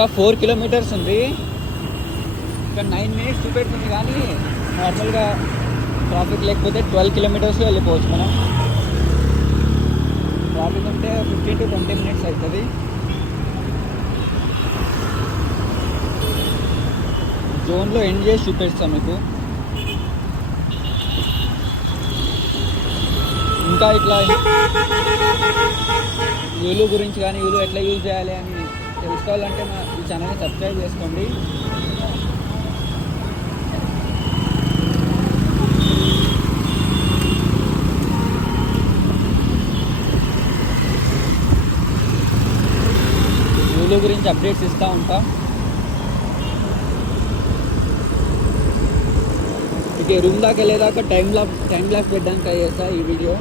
ఇంకా 4 కిలోమీటర్స్ ఉంది. ఇక్కడ 9 మినిట్స్ చూపెడుతుంది, కానీ నార్మల్గా ట్రాఫిక్ లేకపోతే 12 కిలోమీటర్స్లో వెళ్ళిపోవచ్చు మనం. ట్రాఫిక్ ఉంటే 15 to 20 మినిట్స్ అవుతుంది. జోన్లో ఎండ్ చేసి చూపిస్తాం మీకు. ఇంకా ఇట్లా యూలు గురించి కానీ యూలు ఎట్లా యూజ్ చేయాలి అని తెలుసుకోవాలంటే మా ఈ ఛానల్ని సబ్స్క్రైబ్ చేసుకోండి. యూలు గురించి అప్డేట్స్ ఇస్తూ ఉంటాం. ఇక రూమ్ దాకా వెళ్ళేదాకా టైం లాప్స్ పెట్టడానికి ట్రై చేస్తా ఈ వీడియో.